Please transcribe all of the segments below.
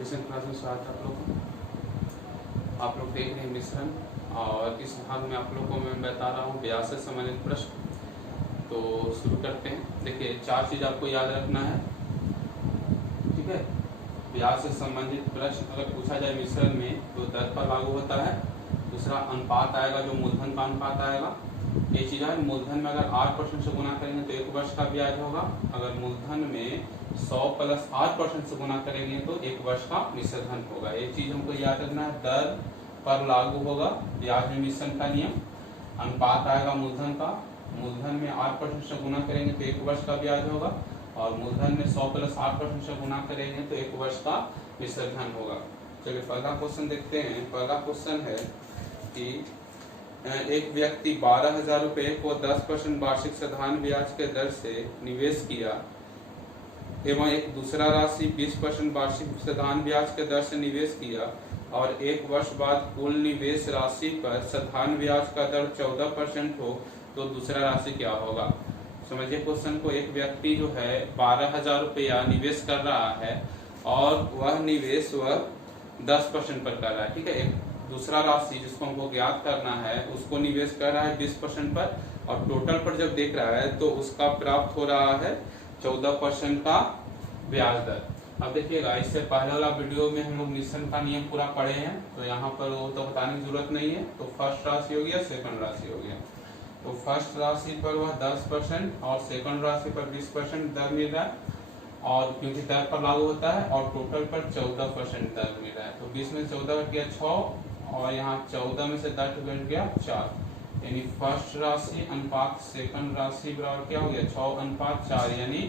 मिश्रण क्लास में स्वागत है आप लोग देख रहे हैं मिश्रण। और इस भाग में आप लोग को मैं बता रहा हूँ व्यास से संबंधित प्रश्न। तो शुरू करते हैं। देखिए, चार चीज़ आपको याद रखना है, ठीक है। व्यास से संबंधित प्रश्न अगर पूछा जाए मिश्रण में तो दर पर लागू होता है। दूसरा अनुपात आएगा, जो मूलधन का अनुपात आएगा। ये चीज़ है, मूलधन में अगर 8% से गुना करेंगे तो 1 वर्ष का ब्याज होगा। अगर मूलधन में 100 प्लस 8% से गुना करेंगे तो 1 वर्ष का मिश्र धन होगा। ये चीज हमको याद रखना है। दर पर लागू होगा ब्याज में मिश्रण का नियम। अनुपात आएगा मूलधन का, मूलधन में 8% से गुना करेंगे तो 1 वर्ष का ब्याज होगा। और मूलधन में 100 प्लस 8% से गुना करेंगे तो 1 वर्ष का मिश्र धन होगा। चलिए पहला क्वेश्चन देखते हैं। पहला क्वेश्चन है कि एक व्यक्ति 12,000 रुपये को 10% वार्षिक साधारण ब्याज के दर से निवेश किया एवं एक दूसरा राशि 20% वार्षिक साधारण ब्याज के दर से निवेश किया और 1 वर्ष बाद कुल निवेश राशि पर साधारण ब्याज का दर 14% हो तो दूसरा राशि क्या होगा। समझिए क्वेश्चन को। एक व्यक्ति जो है 12,000 रुपया निवेश कर रहा है और वह निवेश 10% पर कर रहा है, ठीक है। एक दूसरा राशि जिसको हमको ज्ञात करना है उसको निवेश कर रहा है 20% पर, और टोटल पर जब देख रहा है तो उसका प्राप्त हो रहा है 14% का ब्याज दर। अब देखिएगा, इससे पहले वाला वीडियो में हम लोग मिश्रण का नियम पूरा पढ़े हैं, तो यहाँ पर वो तो बताने की जरूरत नहीं है। तो फर्स्ट राशि हो गया, सेकंड राशि हो गया। तो फर्स्ट राशि पर वह 10% और सेकंड राशि पर 20% दर मिल रहा है, और क्योंकि दर पर लागू होता है, और टोटल पर 14% दर मिल रहा है। तो 20 में 14 घट गया 6, और यहाँ 14 में से 10 घट गया 4, यानी फर्स्ट राशि अनुपात सेकंड राशि बराबर क्या हो गया 6:4, यानी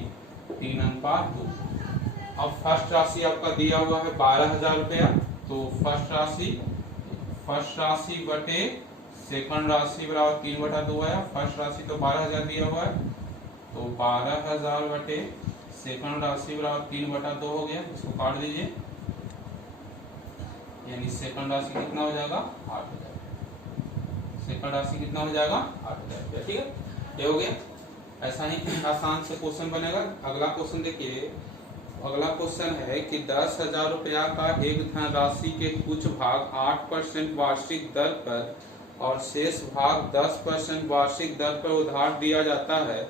3:2। अब फर्स्ट राशि आपका दिया हुआ है 12,000 रुपया, तो फर्स्ट राशि बटे सेकंड राशि बराबर 3/2 आया। फर्स्ट राशि तो 12,000 दिया हुआ है, तो 12,000 बटे सेकंड राशि बराबर 3/2 हो गया। इसको काट दीजिए, यानी सेकंड राशि कितना हो जाएगा 8,000। सेकंड राशि कितना हो जाएगा 8,000, ठीक है। ये हो गया। ऐसा ही आसान से क्वेश्चन बनेगा। अगला क्वेश्चन देखिए। अगला क्वेश्चन है कि 10,000 रुपया का एक धन राशि के कुछ भाग 8% वार्षिक दर पर और शेष भाग 10% वार्षिक दर पर उधार दिया जाता है।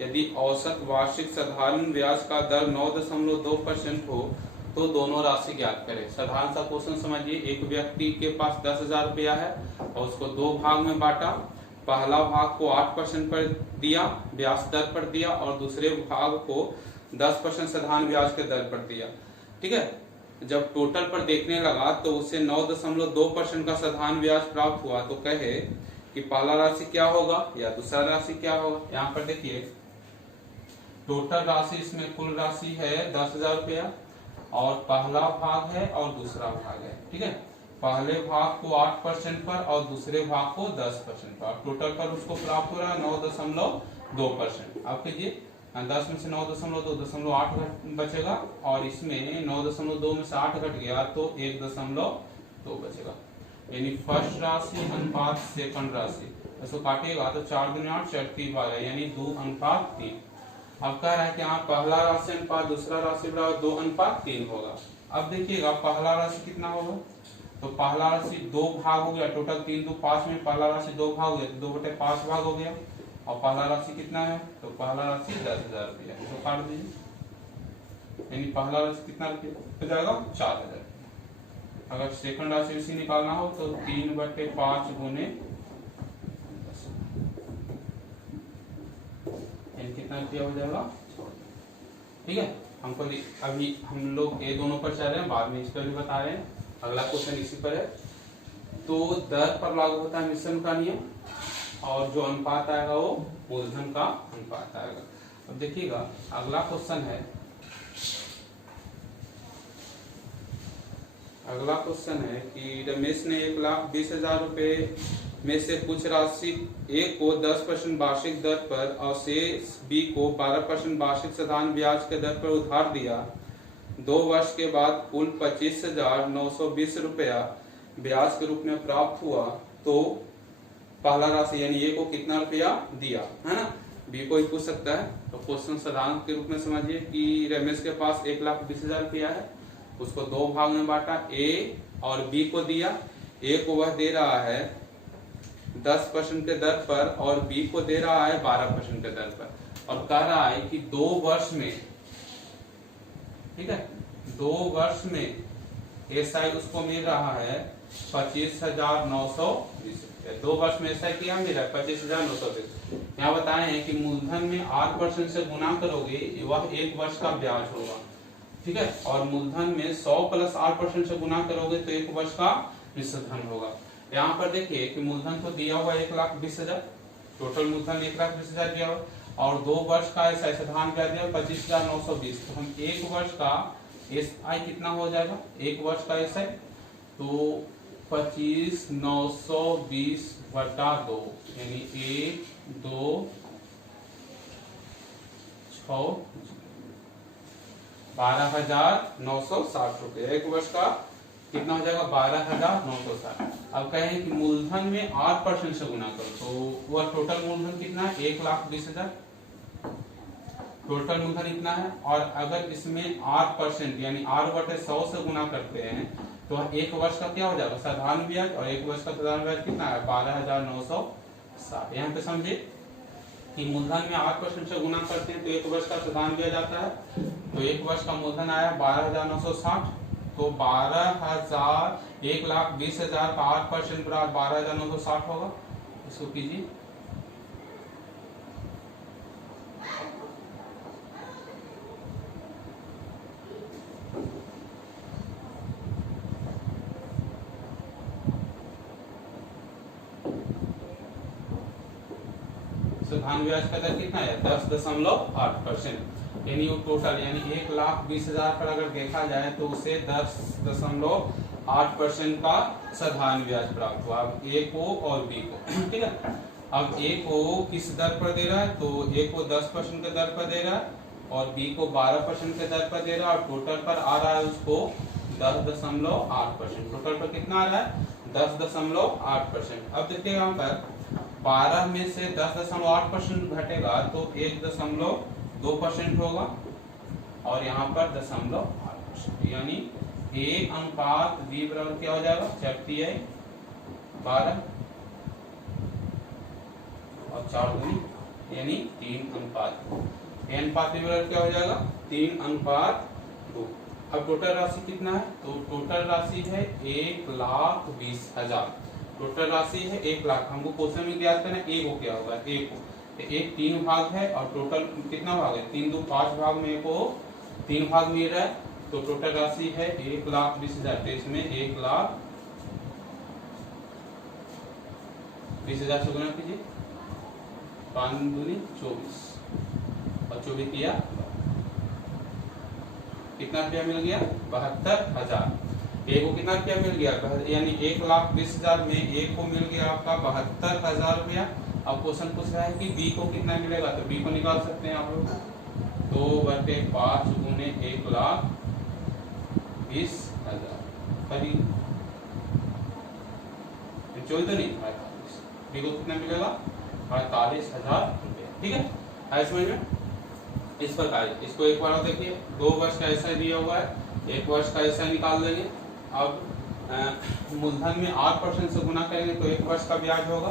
यदि औसत वार्षिक साधारण ब्याज का दर 9.2% हो तो दोनों राशि ज्ञात करें। साधारण सा क्वेश्चन समझिए। एक व्यक्ति के पास 10,000 रुपया है और उसको 2 भाग में बांटा। पहला भाग को 8% पर दिया, ब्याज दर पर दिया, और दूसरे भाग को 10% साधारण ब्याज के दर पर दिया, ठीक है। जब टोटल पर देखने लगा तो उसे 9.2% का साधारण ब्याज प्राप्त हुआ। तो कहे कि पहला राशि क्या होगा या दूसरा राशि क्या होगा। यहाँ पर देखिए, टोटल राशि इसमें कुल राशि है 10,000 रुपया, और पहला भाग है और दूसरा भाग है, ठीक है। पहले भाग को 8% पर और दूसरे भाग को 10% पर। टोटल पर उसको प्राप्त हो रहा है 9.2%। आप कीजिए, 10 में से 9.2 0.8 बचेगा, और इसमें 9.2 में से 8 घट गया तो 1.2 बचेगा। यानी फर्स्ट राशि अनुपात सेकंड राशि, इसको काटिएगा तो 4 दूनी 8, 4 3 12, यानी 2:3। अब कह रहा है कि यहाँ पहला राशि अनुपात दूसरा राशि बराबर 2:3 होगा। अब देखिएगा पहला राशि कितना होगा। तो पहला राशि 2 भाग हो गया, टोटल 3 2 5 में पहला राशि 2 भाग हो गया, तो 2/5 भाग हो गया। और पहला राशि कितना है, तो पहला राशि 10,000 रुपया। तो काट दीजिए, यानी पहला राशि कितना रुपया हो जाएगा 4,000। अगर सेकंड राशि इसी निकालना हो तो 3/5 गुने कितना रुपया हो जाएगा, ठीक है। हमको अभी हम लोग ये दोनों पर चल रहे हैं, बाद में इस पर भी बता रहे हैं। अगला क्वेश्चन इसी पर है। तो दर पर लागू होता है मिश्रण का नियम, और जो अनुपात आएगा वो मूलधन का अनुपात आएगा। अब देखिएगा अगला क्वेश्चन है। अगला क्वेश्चन है कि रमेश ने 1,20,000 रुपए में से कुछ राशि ए को 10% वार्षिक दर पर और शेष बी को 12% वार्षिक साधारण ब्याज के दर पर उधार दिया। 2 वर्ष के बाद कुल 25,920 रुपया ब्याज के रूप में प्राप्त हुआ। तो पहला राशि यानी ए को कितना रुपया दिया, है ना। बी को ही पूछ सकता है। तो क्वेश्चन साधारण के रूप में समझिए कि रमेश के पास 1,20,000 रुपया है उसको दो भाग में बांटा, ए और बी को दिया। ए को वह दे रहा है 10% के दर पर और बी को दे रहा है 12% के दर पर, और कह रहा है कि 2 वर्ष में, ठीक है, 2 वर्ष में एसआई उसको मिल रहा है 25,920। 2 वर्ष में एसआई क्या मिल रहा है 25,920। यहाँ बताए हैं कि मूलधन में 8% से गुना करोगे वह 1 वर्ष का ब्याज होगा, ठीक है, और मूलधन में 100 + 8% से गुना करोगे तो 1 वर्ष का निश्चित धन होगा। यहाँ पर देखिए कि मूलधन तो दिया हुआ 1,20,000, टोटल मूलधन 1,20,000 दिया हुआ, और 2 वर्ष का एसआई साधारण ब्याज दिया 25,920। तो हम 1 वर्ष का एसआई कितना हो जाएगा, 1 वर्ष का एसआई तो 25,920 बटा 2 यानी 1, 2, 6, 12,960 रुपये। 1 वर्ष का कितना हो जाएगा 12,960। अब कहें कि मूलधन में 8% से गुना करो तो वह टोटल मूलधन कितना है 1,20,000, टोटल मूलधन इतना है। और अगर इसमें 8% यानी 8/100 से गुना करते हैं तो 1 वर्ष का क्या हो जाएगा साधारण ब्याज, और 1 वर्ष का साधारण ब्याज कितना है 12,960। यहाँ पे समझे कि मूलधन में 8% से गुना करते हैं तो 1 वर्ष का साधारण ब्याज आता है। तो 1 वर्ष का मूलधन आया 12,960, तो 1,20,000 का 8% बराबर 12,960 होगा। इसको कीजिए, साधारण ब्याज का दर कितना है 10.8%, यानी वो टोटल यानी 1,20,000 पर अगर देखा जाए तो उसे 10.8% का साधारण ब्याज प्राप्त हुआ। अब ए को और बी को, ठीक है, अब ए को किस दर पर दे रहा है तो ए को 10% के दर पर दे रहा है और बी को 12% के दर पर दे रहा है, और टोटल पर आ रहा है उसको 10.8%। टोटल पर कितना आ रहा है 10.8%। अब देखिए यहाँ पर 12 में से 10.8% घटेगा तो 1.2% होगा, और यहाँ पर 0.8%, यानी A अनुपात B बराबर क्या हो जाएगा 4×12 और 4×2 यानी 3 अनुपात। A अनुपात B बराबर क्या हो जाएगा 3:2। अब टोटल राशि कितना है तो टोटल राशि है 1,20,000। टोटल राशि है 1,00,000। हमको क्वेश्चन में याद करना ए को क्या होगा, ए को एक 3 भाग है और टोटल कितना भाग है 3, 2, 5 भाग में को 3 भाग मिल रहा है, तो टोटल राशि है 1,20,000। तो इसमें 1,20,000 से गुना कीजिए, 5×2 = 24 और 24 किया कितना रुपया मिल गया 72,000। ए को कितना रुपया मिल गया यानी 1,20,000 में ए को मिल गया आपका 72,000 रुपया। अब क्वेश्चन पूछ रहा है कि बी को कितना मिलेगा, तो बी को निकाल सकते हैं आप लोग 2/5 × 1,20,000 करीब 14 नहीं 48। बी को कितना मिलेगा 48,000 रुपया, ठीक है। समझ में इस प्रकार इसको एक बार देखिए, 2 वर्ष का ऐसा दिया हुआ है, 1 वर्ष का ऐसा निकाल देंगे। अब मूलधन में 8% से गुना करेंगे तो 1 वर्ष का ब्याज होगा,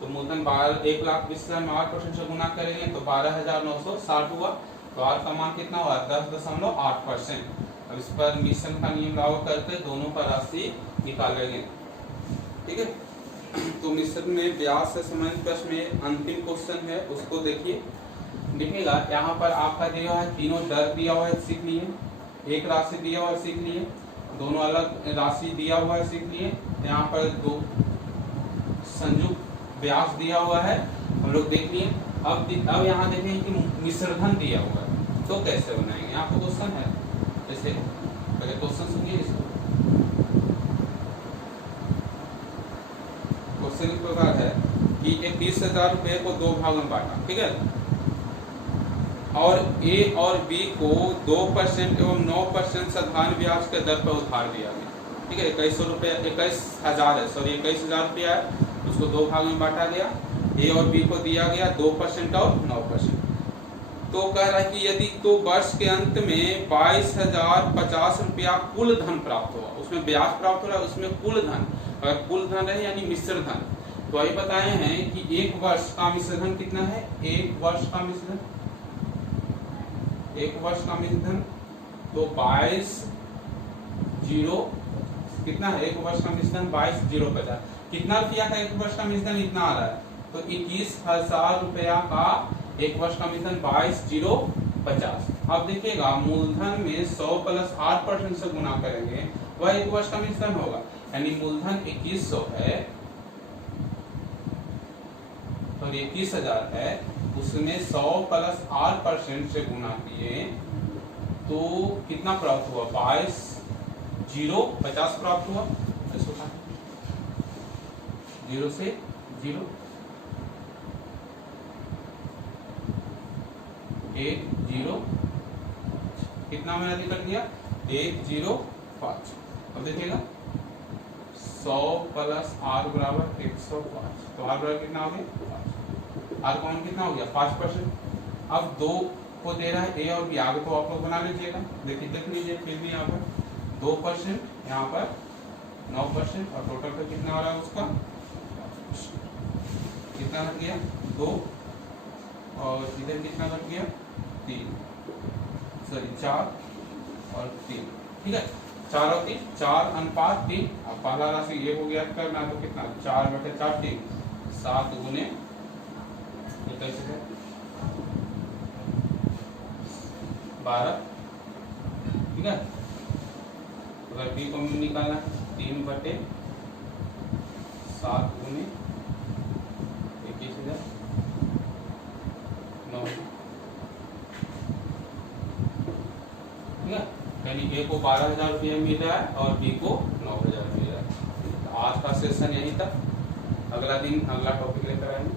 तो मूलधन 1,20,000 में 8% से गुना करेंगे तो 12,960 हुआ, तो आर का मान कितना हुआ 10.8%। अब इस पर मिश्रण का नियम लागू करके दोनों का राशि निकालेंगे, ठीक है। तो मिश्रण में ब्याज से संबंधित प्रश्न में अंतिम क्वेश्चन है, उसको देखिए। देखिएगा यहाँ पर आपका दिया है तीनों दर दिया हुआ है सीख लिए, एक राशि दिया हुआ है सीख लिए, दोनों अलग राशि दिया हुआ है सीख लिए, यहाँ पर 2 संयुक्त ब्याज दिया हुआ है हम लोग देख लिए। अब यहाँ देखेंगे कि मिश्रधन दिया हुआ है तो कैसे बनाएंगे। यहाँ पर क्वेश्चन है, जैसे पहले क्वेश्चन सुनिए इसको। क्वेश्चन इस प्रकार है कि 30,000 रुपये को 2 भाग में बांटा, ठीक है, और ए और बी को 2% एवं 9% साधारण ब्याज के दर पर उधार दिया गया, ठीक है। 21,000 रुपया है, उसको 2 भाग में बांटा गया। ए और बी को दिया गया 2% और 9%। तो कह रहा है कि यदि तो वर्ष के अंत में 22,050 रुपया कुल धन प्राप्त हुआ, उसमें ब्याज प्राप्त हो रहा है, उसमें कुल धन, अगर कुल धन है यानी मिश्र धन, तो वही बताए हैं कि एक वर्ष का मिश्र धन कितना है, एक वर्ष का मिश्र धन, एक वर्ष का मिश्र धन तो 22 कितना है, एक वर्ष का मिश्र धन 22,050, कितना रुपया का एक वर्ष का मिश्र धन, इतना आ रहा है, तो 21,000 रुपया का एक वर्ष का मिश्र धन 22,050। अब देखिएगा मूलधन में 100 प्लस 8% से गुना करेंगे, वह एक वर्ष का मिश्र धन होगा, यानी मूलधन 2100 है और 21,000 है, उसमें 100 प्लस 8% से गुना किए तो कितना प्राप्त हुआ, 22,050 प्राप्त हुआ। 0 से 0 1 0 कितना मैंने अधिक कर दिया, 105। अब देखिएगा 100 प्लस r बराबर 105, तो r बराबर कितना हो गया, r कौन कितना हो गया 5%। अब 2 को दे रहा है a और b, आगे तो आप लोग बना लीजिएगा, देखिए देख लीजिए, फिर भी यहाँ पर 2%, यहाँ पर 9% और टोटल का कितना हो रहा है उसका कितना घट गया 2 और इधर कितना घट गया 4 और 3, ठीक है 4 और 3 4 अनुपात 3। अब पहला राशि ये हो गया करना, तो कितना 4/4 3 7 गुने कैसे है 12, ठीक है। अगर बी को निकालना 3/7 गुने 21,000 9, ठीक है, यानी ए को 12,000 रुपया मिल रहा है और बी को 9,000 मिल रहा है। तो आज का सेशन यहीं तक, अगला दिन अगला टॉपिक लेकर आएंगे।